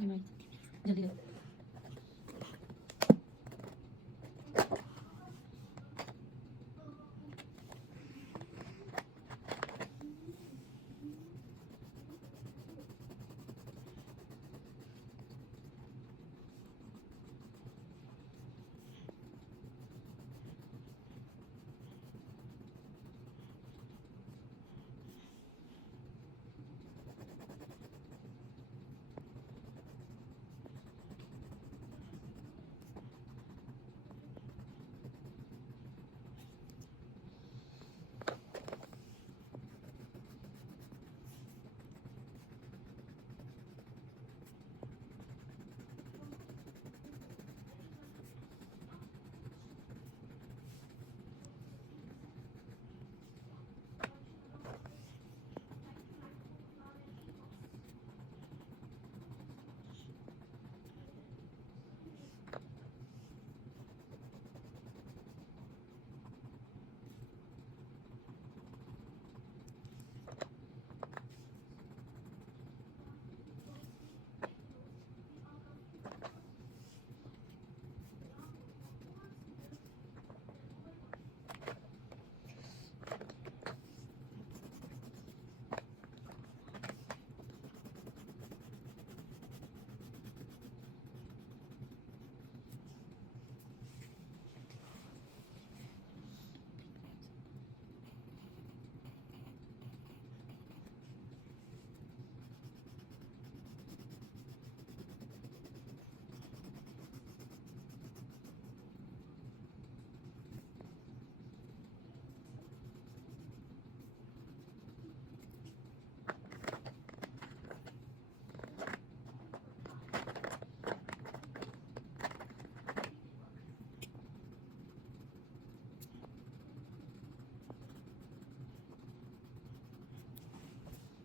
जल्दी करो।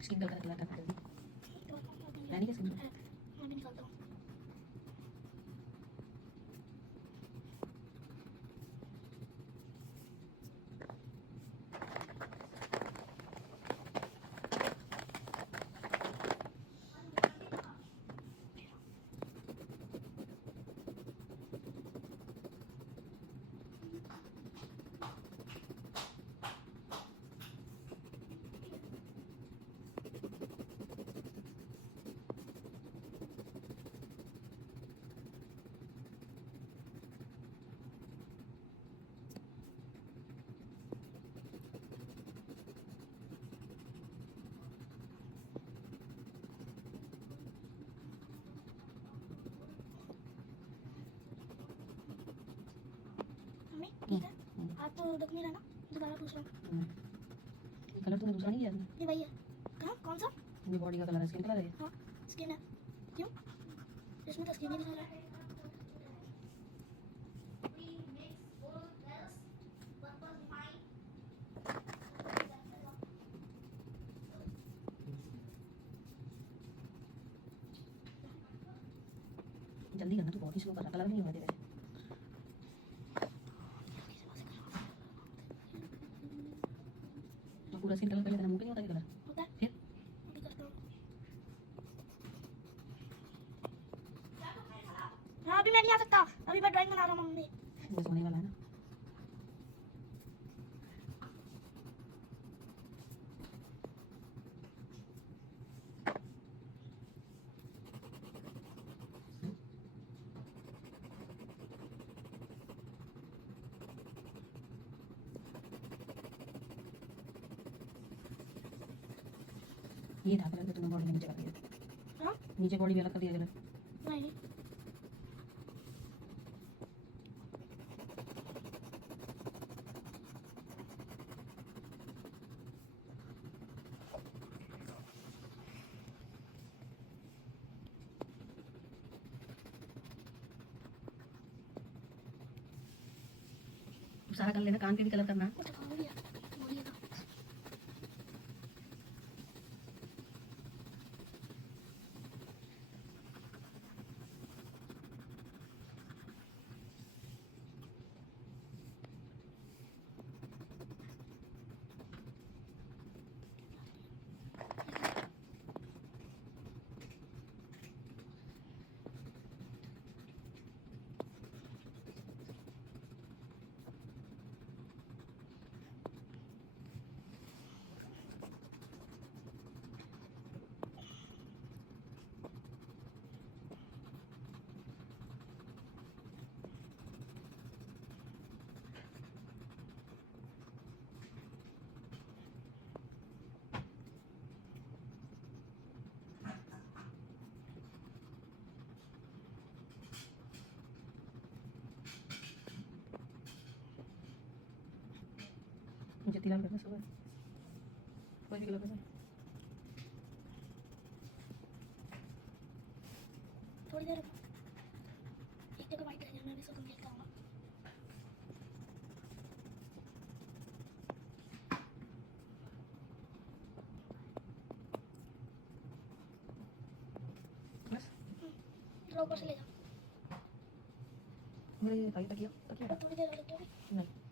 Skin colour करना जल्दी। रानी का स्किन मैं भी निकालता हूँ। मम्मी ठीक है, आप तो दुख नहीं रहा ना, दोबारा पूछ रहा हूँ। कलर तूने दूसरा नहीं किया? ये वही है। कहाँ, कौन सा? ये बॉडी का कलर है, स्किन कलर है। हाँ स्किन है। क्यों, इसमें तो स्किन ही दिखा रहा है। जल्दी करना, तू बहुत ही स्लो कर रहा, कलर नहीं होने दे रहा है। तो पूरा स्किन कलर कर लेना, मुंह पे नहीं होता ये कलर। होता है, फिर अभी करता हूँ। हाँ अभी मैं नहीं आ सकता, अभी मैं ड्राइंग बना रहा हूँ मम्मी। वो सोने वाला है ना। ये था कलर जो तुमने बॉडी में नीचे कर दिया। हाँ नीचे बॉडी में अलग कर दिया कलर। नहीं, सारा कर लेना, कान पे भी कलर करना। कुछ खा लिया, बोलिए ना। मोती लाल करना सुबह कोई भी कलर करना थोड़ी देर रुको, एक जगह वाइट रह मैं भी इसको मिलता हूँ। बस थोड़ा ऊपर से ले जाओ, मेरे तकिया तकिया थोड़ी देर और रुक जाओ। नहीं